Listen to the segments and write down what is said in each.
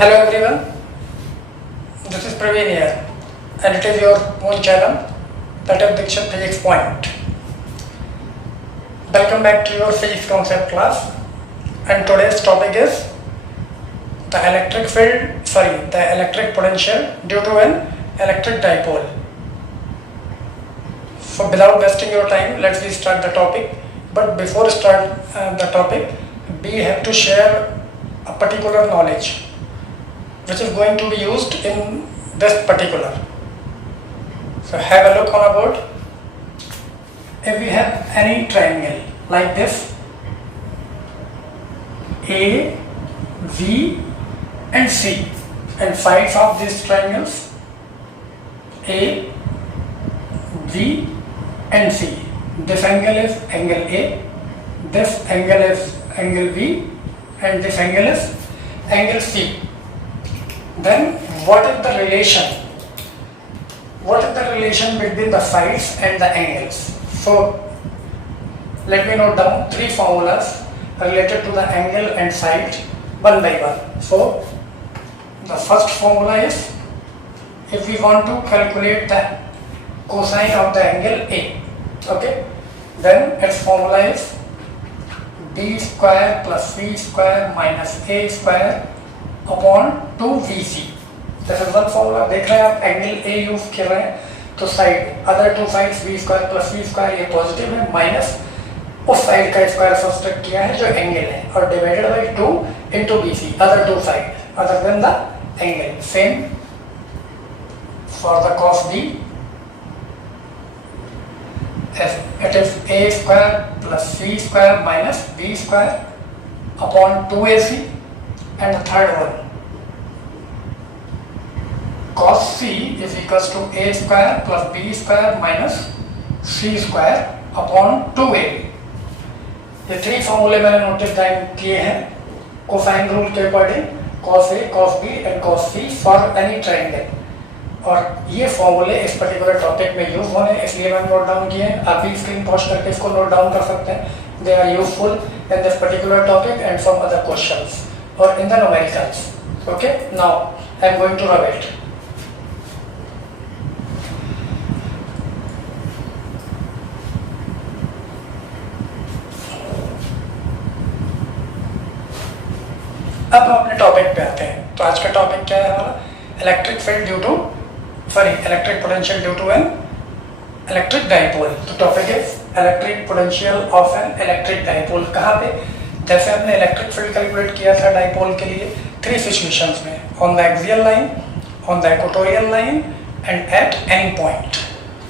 Hello everyone, this is Praveen here and it is your own channel, that is Dikshit Physics Point. Welcome back to your physics concept class, and today's topic is the electric potential due to an electric dipole. So without wasting your time, let's start the topic. But before start the topic, we have to share a particular knowledge which is going to be used in this particular. So have a look on a board. If we have any triangle like this, A, V and C, and sides of these triangles A, V and C. This angle is angle A, this angle is angle V, and this angle is angle C. Then what is the relation? What is the relation between the sides and the angles? So let me note down three formulas related to the angle and side one by one. So the first formula is, if we want to calculate the cosine of the angle A, okay, then its formula is b square plus c square minus a square upon 2vc. This is one formula. देख रहे हैं आप, angle A use कर रहे हैं तो side other two sides B square plus C square ये positive है, माइनस उस साइड का स्क्वायर सब्सट्रैक्ट किया है जो एंगल है, और divided by 2 into BC other two side other than the angle. Same for the cos b, it is a square plus c square minus b square upon 2ac. And the third one, cos c is equals to a square plus b square minus c square upon 2a. ये three फॉर्मूले मैंने notice down किए हैं cosine rule के according, cos a, cos b and cos c for any triangle. और ये फॉर्मूले इस पर्टिकुलर टॉपिक में यूज होने, इसलिए मैंने नोट डाउन किए हैं. आप भी स्क्रीन पॉज करके इसको नोट डाउन कर सकते हैं. They are useful in this particular topic and some other questions or in the numericals. Okay, now I am going to rub it. अब हम अपने टॉपिक पे आते हैं. तो आज का टॉपिक क्या है हमारा? Electric potential due to an electric dipole. तो topic is electric potential of an electric dipole. कहाँ पे? जैसे हमने इलेक्ट्रिक फील्ड कैलकुलेट किया था डाइपोल के लिए थ्री सिचुएशंस में, on the axial line, on the equatorial line and at any point.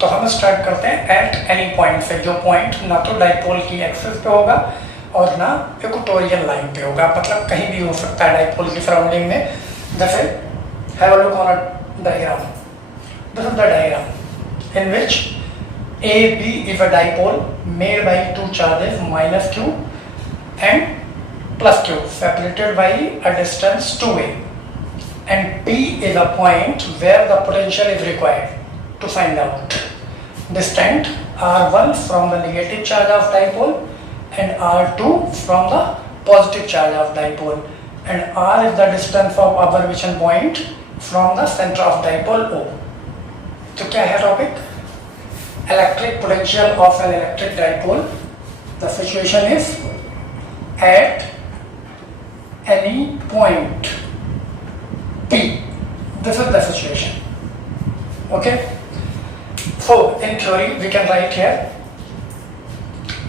तो हम स्टार्ट करते हैं एट एनी पॉइंट से, जो पॉइंट ना तो डाइपोल की एक्सिस पे होगा और ना इक्वेटोरियल लाइन पे होगा, मतलब कहीं भी हो सकता है डाइपोल की सराउंडिंग में. जैसे have a look on a diagram. This is the diagram in which A B is a dipole made by two charges minus q and plus q separated by a distance 2a, and P is a point where the potential is required to find out. Distant r1 from the negative charge of dipole and r2 from the positive charge of dipole, and r is the distance of observation point from the center of dipole O. तो क्या है topic? Electric potential of an electric dipole. The situation is at any point P. This is the situation. Okay. So in theory we can write here,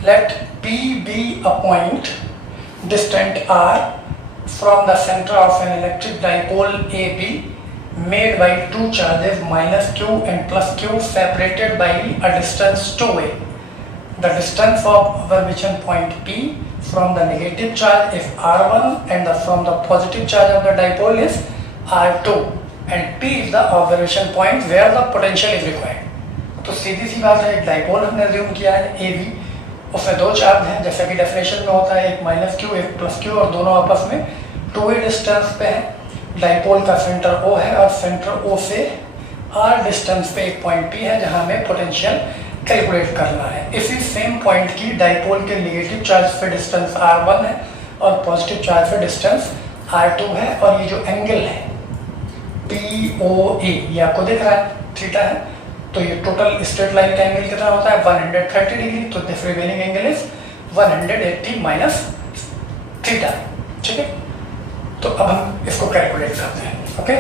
let P be a point distant r from the center of an electric dipole AB made by two charges minus q and plus q separated by a distance 2a. The distance of observation point P from the negative charge is r1 and from the positive charge of the dipole is r2, and P is the observation point where the potential is required. तो सीधी सी बात है, एक dipole हमने assume किया है AB, उसमें दो charge हैं जैसा कि डेफिनेशन में होता है, एक माइनस क्यू एक प्लस क्यू, और दोनों आपस में 2a डिस्टेंस पे है. डाइपोल का सेंटर O है और सेंटर O से r डिस्टेंस पे एक पॉइंट P है जहाँ हमें पोटेंशियल कैलकुलेट करना है. इसी सेम पॉइंट की डाइपोल के नेगेटिव चार्ज पे डिस्टेंस r1 है और पॉजिटिव चार्ज पे डिस्टेंस R2 है और ये जो एंगल है POA ये आपको दिख रहा है थीटा है, तो ये टोटल स्ट्रेट लाइन का एंगल कितना होता है 130 डिग्री, तो this remaining angle is 180 minus theta. ठीक है, तो अब हम इसको कैलकुलेट करते हैं। ओके,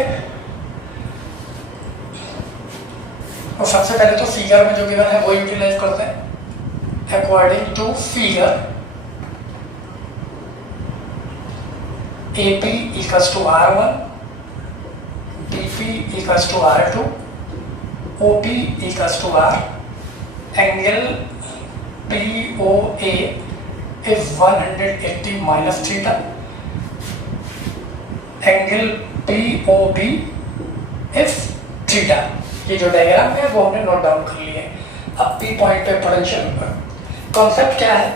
और सबसे पहले तो फिगर में जो गिवन है वो यूटिलाइज करते हैं। According to figure AP equals to R1, BP equals to R2, OP equals to R, angle POA is 180 minus theta, angle POB is theta. ये जो डायग्राम है वो हमने नोट डाउन कर लिए। अब P पॉइंट पे पोटेंशियल कॉन्सेप्ट क्या है,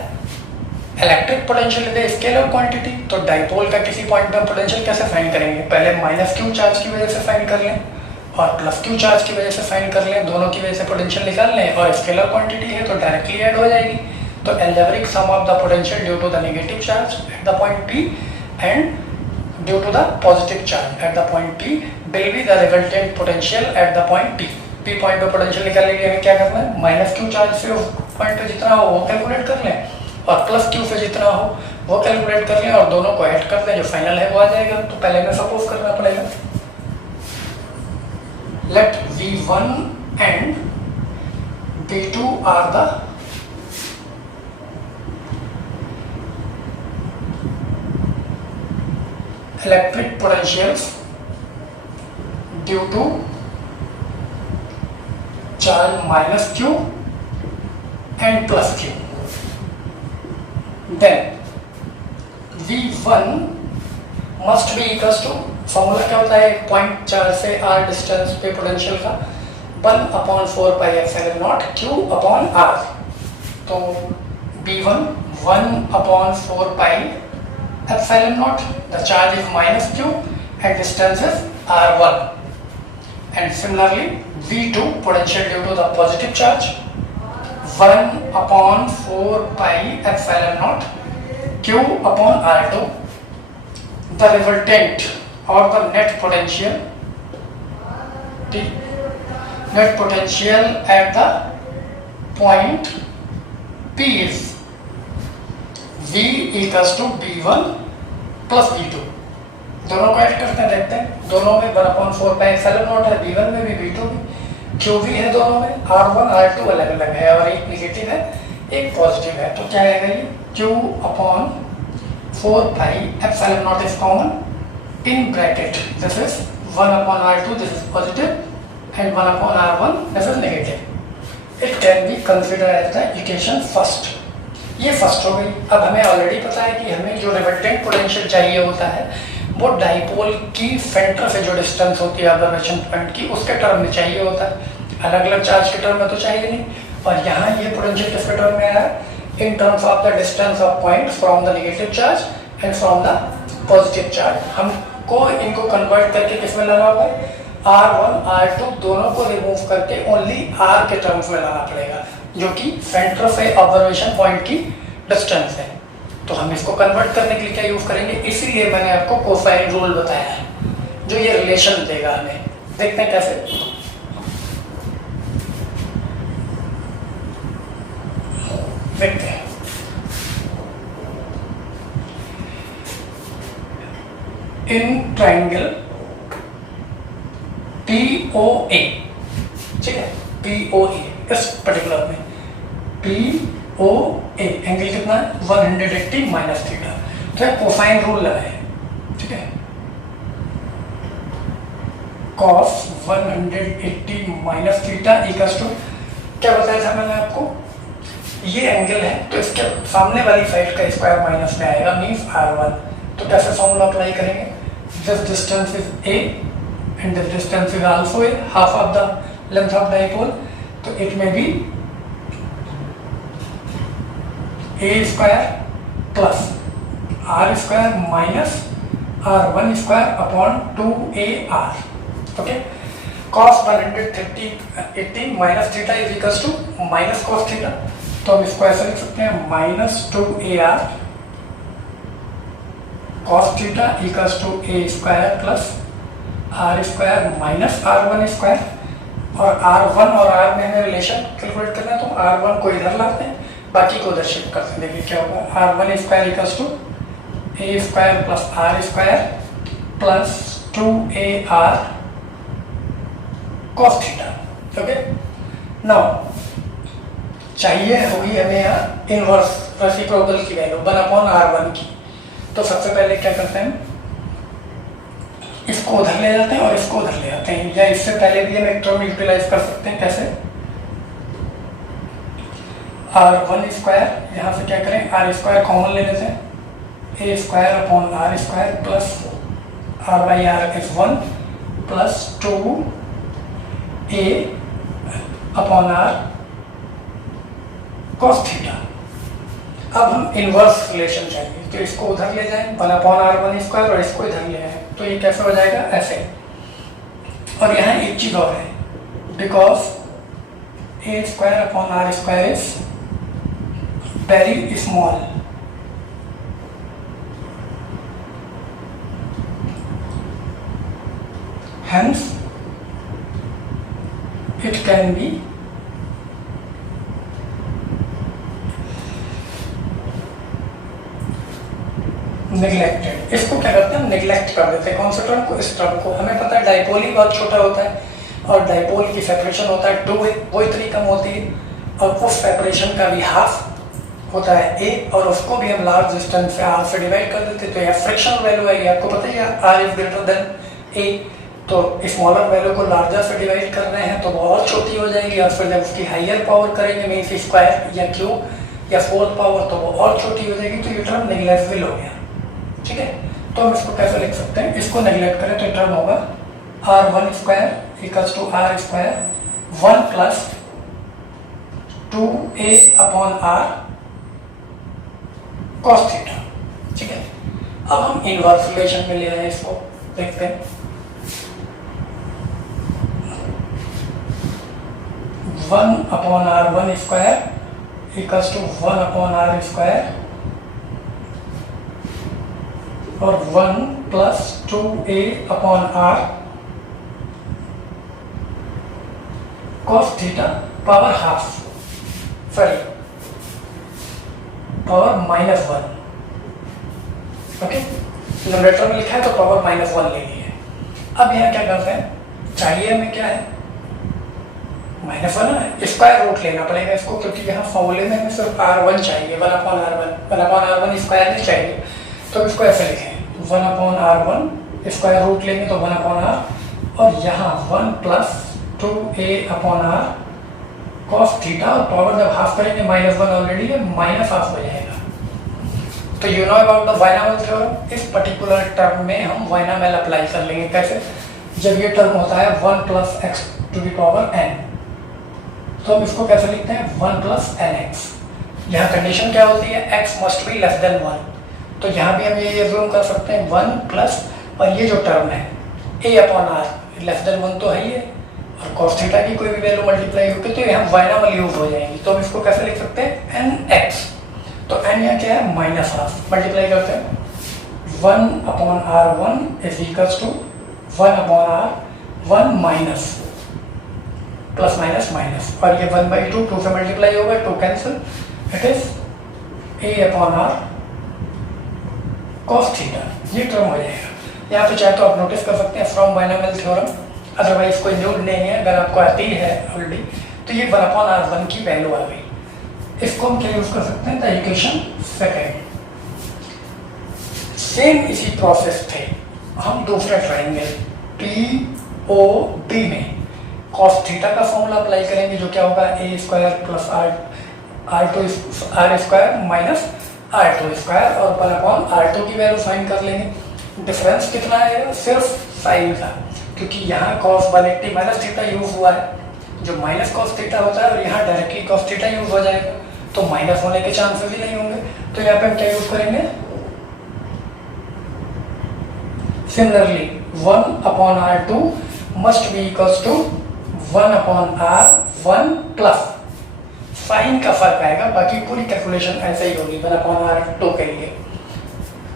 electric potential is a scalar quantity, तो डाइपोल का किसी पॉइंट पे पोटेंशियल कैसे फाइंड करेंगे, पहले माइनस क्यू चार्ज की वजह से फाइंड कर लें और प्लस क्यू चार्ज की वजह से फाइंड कर लें, दोनों की वजह से पोटेंशियल निकाल लें और स्केलर क्वांटिटी है तो डायरेक्टली ऐड हो जाएगी। तो algebraic sum of the potential due to the negative charge at the point P and due to the positive charge at the point P will be the resultant potential at the point P। P point पे potential निकालने के लिए हमें क्या करना है, minus Q charge से उस पॉइंट पे जितना हो वो कैलकुलेट कर लें और प्लस क्यू से जितना हो वो कैलकुलेट कर लें और दोनों को ऐड कर लें, जो फाइनल है वो आ जाएगा। तो पहले हमें सपोज करना पड़ेगा, let V1 and V2 are the electric potentials due to charge minus q and plus q। then V1 must be equals to, formula क्या होता है पॉइंट चार्ज से r डिस्टेंस पे पोटेंशियल का 1/4 पाई epsilon not q upon r। तो V1 1/4 pi epsilon naught, the charge is minus q and distance is r1, and similarly V2 potential due to the positive charge 1/4 pi epsilon naught q upon r2, the resultant or the net potential at the point P is V equals to B1 plus B2। दोनों को add करते हैं, देखते हैं दोनों में 1/4 पाई epsilon not है, B1 में भी B2 में, QV है दोनों में, R1 R2 अलग अलग है और एक नेगेटिव है एक पॉजिटिव है, तो क्या आएगा ये Q/4 pi epsilon naught is common in bracket, this is 1/R2 this is positive and 1/R1 this is negative. It can be considered as the equation first. ये फर्स्ट हो गई। अब हमें ऑलरेडी पता है कि हमें जो रिजल्टेंट पोटेंशियल चाहिए होता है वो डाइपोल की सेंटर से जो डिस्टेंस होती है ऑब्जर्वेशन पॉइंट की उसके टर्म में चाहिए होता है, अलग अलग चार्ज के टर्म में तो चाहिए नहीं। और यहाँ ये पोटेंशियल किसके टर्म में आया है, in terms of the distance of point from the negative charge and from the positive charge. हमको इनको कन्वर्ट करके किस में लाना होगा, R1 R2 दोनों को रिमूव करके ओनली R के टर्म्स में लाना पड़ेगा, जो कि सेंटर से ऑब्जर्वेशन पॉइंट की डिस्टेंस है। तो हम इसको कन्वर्ट करने के लिए क्या यूज करेंगे, इसीलिए मैंने आपको कोसाइन रूल बताया है जो ये रिलेशन देगा हमें। देखते हैं कैसे। देखते हैं इन ट्राइंगल POA, ठीक है, POA इस पर्टिकुलर में POA एंगल कितना है 180 माइनस थीटा, तो कोसाइन रूल लगाए, ठीक है, cos 180 minus theta equals to क्या बताया था मैंने आपको, ये एंगल है तो इसके सामने वाली साइड का स्क्वायर माइनस में आएगा, मीन्स R1। तो कैसे फॉर्मूला अप्लाई करेंगे, this distance is A and this distance is also a half of the length of dipole, तो it may be A square plus R square minus R1 square upon 2AR, okay। cos 180 minus theta is equals to minus cos theta, तो हम इसको ऐसे लिख सकते हैं -2AR cos theta equals to A square plus R square minus R one square, और R1 और R में हमें रिलेशन कैलकुलेट करना है, तो R1 को इधर लाते हैं, बाकी को उधर शिफ्ट करते हैं। देखिए क्या होगा, R1 square equals to A square plus R square plus 2AR cos theta. Okay, now चाहिए होगी हमें यहाँ इनवर्स रेसिप्रोकल की वैल्यू 1/R1 की। तो सबसे पहले क्या करते हैं, इसको उधर ले जाते हैं और इसको उधर ले जाते हैं, या इससे पहले भी हम एक टर्म यूटिलाइज कर सकते हैं। कैसे, R1 स्क्वायर, यहाँ से क्या करें, आर स्क्वायर कॉमन ले लेते हैं, A square upon R square plus R by R is 1 plus 2A upon R cos theta. अब हम इनवर्स रिलेशन चाहिए, तो इसको उधर ले जाएं 1/R1 स्क्वायर और इसको इधर ले आए, तो ये कैसे हो जाएगा, ऐसे। और यहाँ एक चीज और है, because A square upon R square is very small, hence it can be neglected. इसको क्या करते हैं, नेग्लेक्ट कर देते हैं। कौन सा टर्म को, इस टर्म को। हमें पता है डाइपोल ही बहुत छोटा होता है और डाइपोल की सेपरेशन होता है 2a, वो इतनी कम होती है, और उस सेपरेशन का भी हाफ होता है a, और उसको भी हम लार्ज डिस्टेंस से r से डिवाइड कर देते हैं, तो यह फ्रिक्शनल वैल्यू आएगी। आपको पता है r is greater than a, तो स्मॉलर वैल्यू को लार्जर से डिवाइड कर रहे हैं तो वो और छोटी हो जाएगी, और फिर जब उसकी हायर पावर करेंगे मीन्स स्क्वायर या क्यूब या फोर्थ पावर, तो वो और छोटी हो जाएगी, तो ये टर्म नेग्लेक्टेबल हो गया। ठीक है, तो हम इसको कैसे लिख सकते हैं, इसको नेग्लेक्ट करें तो टर्म होगा R1 square equals to R square 1 plus 2A upon R cos theta. ठीक है, अब हम इनवर्स रिलेशन में ले आए, इसको देखते हैं। 1/R1 square equals to 1/R square और 1 plus 2A upon R cos theta power half, sorry power -1। Okay, numerator में लिखा है तो पावर -1 ले ली है। अब यहाँ क्या करते हैं, चाहिए हमें क्या है, -1 है, स्क्वायर रूट लेना पड़ेगा इसको, क्योंकि यहाँ फॉर्मूले में हमें सिर्फ R1 चाहिए, 1/R1 स्क्वायर नहीं चाहिए, तो इसको ऐसे लिखें 1/R1 स्क्वायर रूट लेंगे तो 1/R, और यहाँ 1 plus 2A upon R cos theta, और पावर जब हाफ करेंगे -1 ऑलरेडी है, माइनस हाफ हो जाएगा। तो you know about the binomial theorem, इस पर्टिकुलर टर्म में हम वाइनामल अप्लाई कर लेंगे। कैसे, जब ये टर्म होता है 1 plus x to the power n, तो हम इसको कैसे लिखते हैं, 1 प्लस nx। यहाँ कंडीशन क्या होती है, x must be less than 1, तो यहाँ भी हम ये अज्यूम कर सकते हैं 1 प्लस, और ये जो टर्म है a upon r less than 1 तो है ही है, और cos थीटा की कोई भी वैल्यू मल्टीप्लाई होगी तो यहाँ वाइनामल यूज हो जाएंगी, तो हम इसको कैसे लिख सकते हैं, nx। तो n यहाँ क्या है, -हाफ, मल्टीप्लाई करते हैं 1/R1 is equals to 1/R 1 minus plus minus minus, और ये 1/2 2 से मल्टीप्लाई होगा, 2 cancel, it is A upon R cos theta, ये टर्म हो जाएगा। यहाँ पे चाहे तो आप नोटिस कर सकते हैं फ्रॉम बाइनोमियल थ्योरम, अदरवाइज कोई न्यूड नहीं है, अगर आपको आती है ऑलरेडी तो ये 1/R1 की वैल्यू आ गई। इसको हम क्या यूज कर सकते हैं, द इक्वेशन सेकेंड। सेम इसी प्रोसेस थे, हम दूसरा ट्राइंगल POB में cos थीटा का फॉर्मूला अप्लाई करेंगे, जो क्या होगा, A square plus R square minus R2 square, और 1/R2 की वैल्यू फाइंड कर लेंगे। डिफरेंस कितना आएगा, सिर्फ साइन का, क्योंकि यहाँ cos 180 माइनस थीटा यूज हुआ है, जो माइनस cos थीटा होता है, और यहाँ डायरेक्टली cos थीटा यूज हो जाएगा, तो माइनस होने के चांसेस ही नहीं होंगे। तो यहाँ पे हम क्या यूज करेंगे, similarly 1/R2 must be equals to 1/R1 plus, sign का फर्क आएगा, बाकी पूरी कैलकुलेशन ऐसे ही होगी 1/R2 के लिए।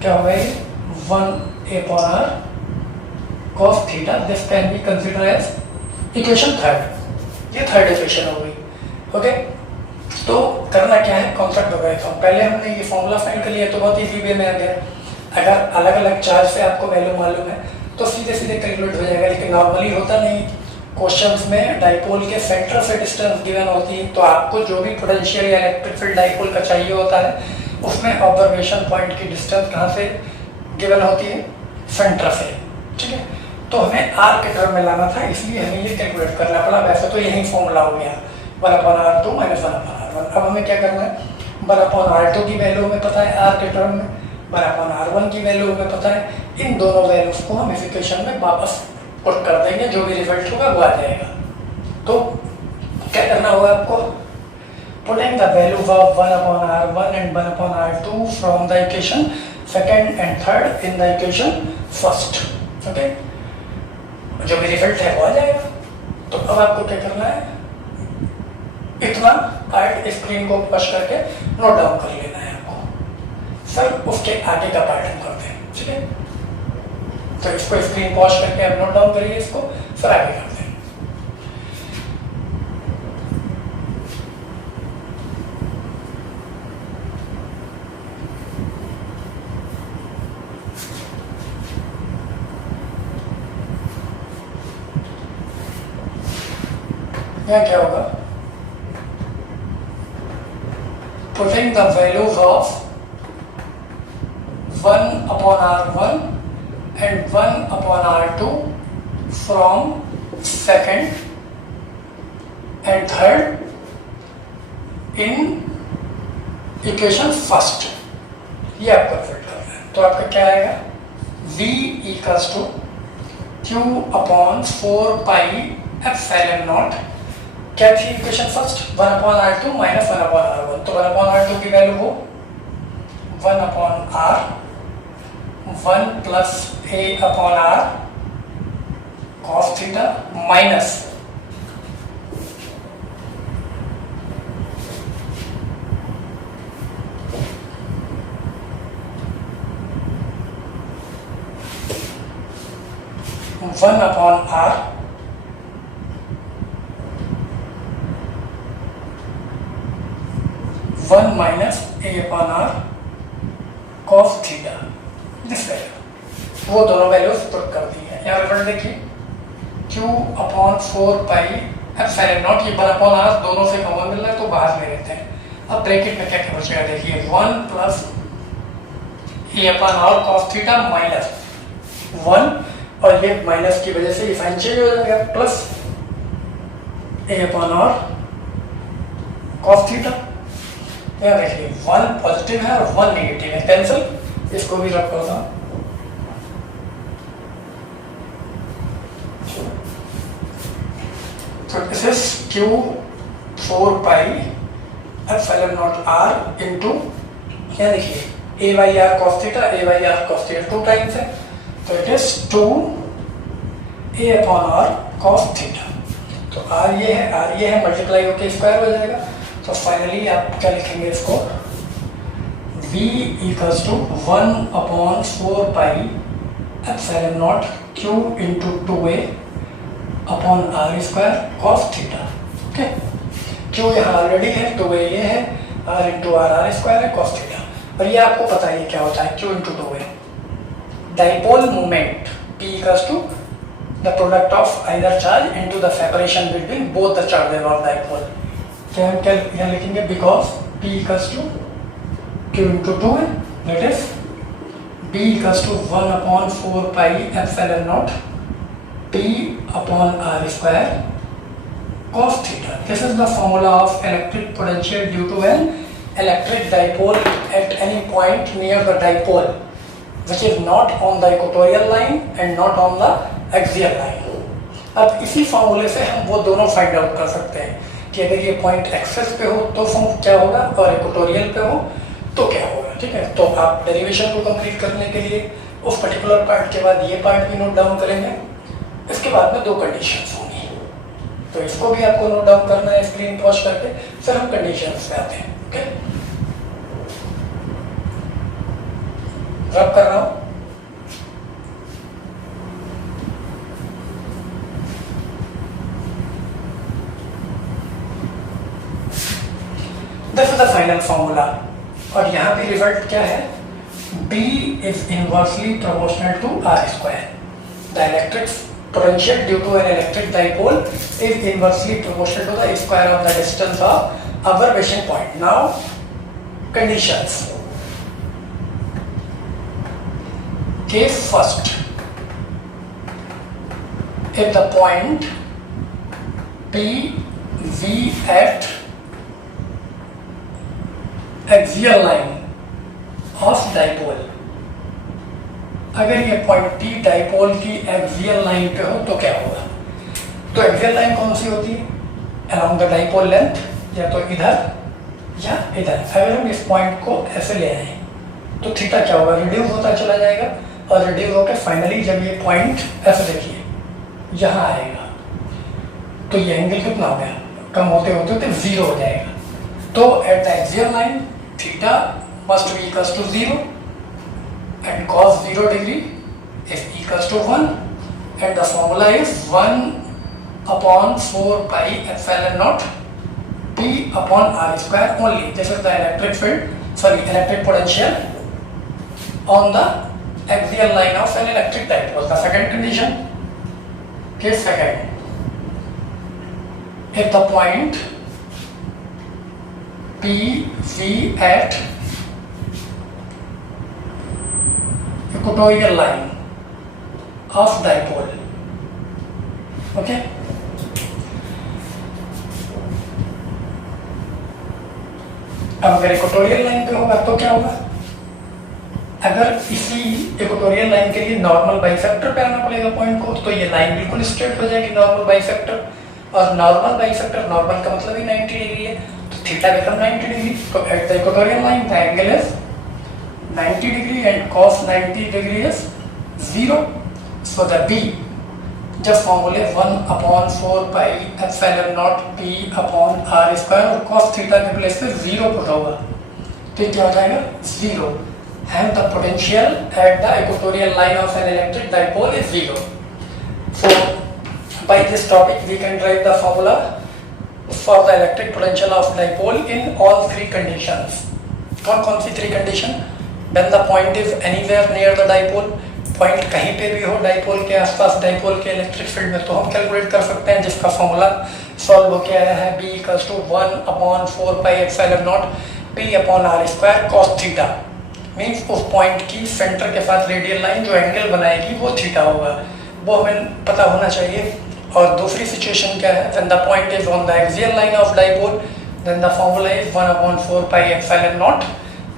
क्या होगा ये 1 upon r cos theta, this can be consider as equation third. ये थर्ड इक्वेशन हो गई। ओके, तो करना क्या है, कॉन्सेप्ट हो गया। पहले हमने ये फॉर्मूला फाइंड कर लिया तो बहुत इजी वे में आ गया। अगर अलग अलग चार्ज से आपको वैल्यू मालूम है तो सीधे सीधे कैलकुलेट हो जाएगा, लेकिन नॉर्मली होता नहीं। क्वेश्चंस में डाइपोल के सेंटर से डिस्टेंस गिवन होती है, तो आपको जो भी पोटेंशियल या इलेक्ट्रिक फील्ड डाइपोल का चाहिए होता है उसमें ऑब्जर्वेशन पॉइंट की डिस्टेंस कहाँ से गिवन होती है, सेंटर से। ठीक है, तो हमें आर के टर्म में लाना था, इसलिए हमें ये कैलकुलेट करना पड़ा। वैसे तो यही फॉर्मूला हो गया 1/r2 - 1/r1। अब हमें क्या करना है, 1/r2 की वैल्यू हमें पता है आर के टर्म में, 1/r1 की वैल्यू हमें पता है। इन दोनों वैल्यूज को हम इस इक्वेशन में वापस पुट कर देंगे, जो भी रिजल्ट होगा वो आ जाएगा। तो क्या करना होगा आपको, putting the values of 1/r1 and 1/r2 from the equation second and third in the equation first। Okay, जो भी रिजल्ट है वो आ जाएगा। तो अब आपको क्या करना है, इतना पार्ट स्क्रीन को पश करके नोट डाउन कर लेना है आपको। सर उसके आगे का पार्ट हम करते हैं। ठीक है, तो इसको स्क्रीन पॉज करके आप नोट डाउन करिए, इसको फिर आगे करते हैं। यहाँ क्या होगा, putting the values of 1/r1 and 1/r2 from second and third in equation first, ये आपको फिट करना है। तो आपका क्या आएगा, v इक्वल्स टू q/4πε0। क्या थी इक्वेशन फर्स्ट, 1/r2 - 1/r1। तो 1/r2 की वैल्यू हो 1/r 1 + a/r cos theta minus 1/r 1 - a/r cos theta, this value. वो दोनों वैल्यूज पुट कर दी है। यहाँ रिजल्ट देखिए, q/4πε0, ये 1/r दोनों से कॉमन मिल रहा है तो बाहर ले लेते हैं। अब ब्रैकेट में क्या क्या बचेगा, देखिए 1 + a/r cos थीटा माइनस 1, और ये माइनस की वजह से ये साइन चेंज हो जाएगा, प्लस a/r cos थीटा। यहाँ देखिए 1 पॉजिटिव है और 1 नेगेटिव है, कैंसिल, इसको भी रख करता हूँ। तो दिस इज q/4πε0r इंटू, क्या देखिए a/r cos theta, a/r cos theta 2 times है, तो it is 2a/r cos theta. तो r ये है, मल्टीप्लाई होकर स्क्वायर हो जाएगा। तो फाइनली आप क्या लिखेंगे इसको, v equals to 1/4πε0 q into 2a/r² cos theta. Okay, q यहाँ ऑलरेडी है, 2a ये है, r इंटू r² है cos थीटा। और ये आपको पता है क्या होता है, q इंटू 2a। Dipole moment p equals to the product of either charge into the separation between both the charges of dipole. क्या हम क्या यहाँ लिखेंगे, because p equals to q into 2 है, that is b equals to 1/4πε0 p/r² cos theta। This is the formula of electric potential due to an electric dipole at any point near the dipole which is not on the equatorial line and not on the axial line। अब इसी फॉर्मूले से हम वो दोनों find out कर सकते हैं कि अगर ये पॉइंट एक्सेस पे हो तो फॉर्म क्या होगा और इक्वेटोरियल पे हो तो क्या होगा। ठीक है, तो आप डेरिवेशन को कंप्लीट करने के लिए उस पर्टिकुलर पार्ट के बाद ये पार्ट भी नोट डाउन करेंगे। इसके बाद में 2 कंडीशंस होंगी, तो इसको भी आपको नोट डाउन करना है स्क्रीन पॉज करके, फिर हम कंडीशंस पे आते हैं। ओके, रब कर रहा हूँ। Final formula. और यहाँ पे रिजल्ट क्या है, B is inversely proportional to R square. The electric potential due to an electric dipole is inversely proportional to the square of the distance of observation point. Now conditions. Case first, if the point P V at axial line of dipole, अगर ये point P dipole की axial line पे हो तो क्या होगा। तो axial line कौन सी होती है, अलोंग द डाइपोल लेंथ, या तो इधर या इधर। अगर हम इस पॉइंट को ऐसे ले आए तो थीटा क्या होगा, रिड्यूस होता चला जाएगा, और रिड्यूस होकर फाइनली जब ये पॉइंट ऐसे देखिए यहाँ आएगा तो ये एंगल कितना हो गया, कम होते होते होते जीरो हो जाएगा। तो at the axial line theta must be equals to 0 and cos 0 degree is equals to 1, and the formula is 1 upon 4 pi epsilon naught P upon R square only. This is the electric potential on the axial line of an electric dipole. The second condition, case second, if the point P V at equatorial line of dipole, okay, अब अगर equatorial line पे होगा तो क्या होगा, अगर इसी equatorial line के लिए नॉर्मल बाइसेक्टर पे आना पड़ेगा पॉइंट को, तो ये लाइन बिल्कुल स्ट्रेट हो जाएगी नॉर्मल बाइसेक्टर, और नॉर्मल बाइसेक्टर, नॉर्मल का मतलब ही 90 डिग्री है, तो थीटा बिकम 90 डिग्री। तो at the equatorial line the angle is 90 degree and cos 90 degree is 0. So the B, जब फॉर्मूले 1 upon 4 pi epsilon naught P upon R square और cos theta के place पे 0 पुट होगा, तो ये क्या हो जाएगा 0, and the potential at the equatorial line of an electric dipole is 0. So by this topic we can write the formula for the electric potential of dipole in all three conditions. कौन सी three condition, when the point is anywhere near the dipole, point कहीं पे भी हो dipole के आसपास, dipole के electric field में, तो हम कैलकुलेट कर सकते हैं, जिसका फॉर्मूला सॉल्व होके आया है B equals to 1 upon 4 pi epsilon naught P upon R square cos theta. Means उस पॉइंट की सेंटर के साथ रेडियल लाइन जो एंगल बनाएगी वो थीटा होगा, वो हमें पता होना चाहिए। और दूसरी सिचुएशन क्या है, when the point is on the axial line of dipole, then the formula is 1 upon 4 pi epsilon naught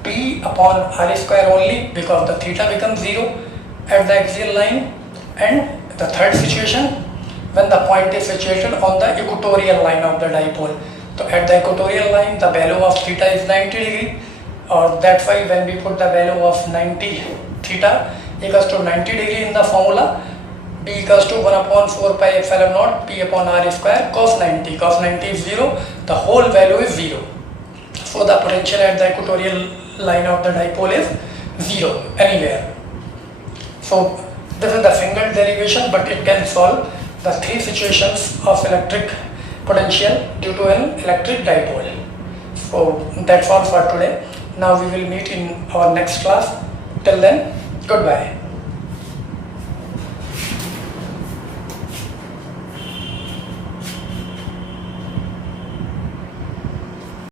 P upon R square only, because the theta becomes 0 at the axial line. And the third situation, when the point is situated on the equatorial line of the dipole, so at the equatorial line the value of theta is 90 degree, or that's why when we put the value of 90 theta equals to 90 degree in the formula, B equals to 1 upon 4 pi epsilon naught P upon R square cos 90. Cos 90 is 0, the whole value is 0. So the potential at the equatorial line of the dipole is 0 anywhere. So this is the single derivation, but it can solve the three situations of electric potential due to an electric dipole. So that's all for today. Now we will meet in our next class. Till then, goodbye.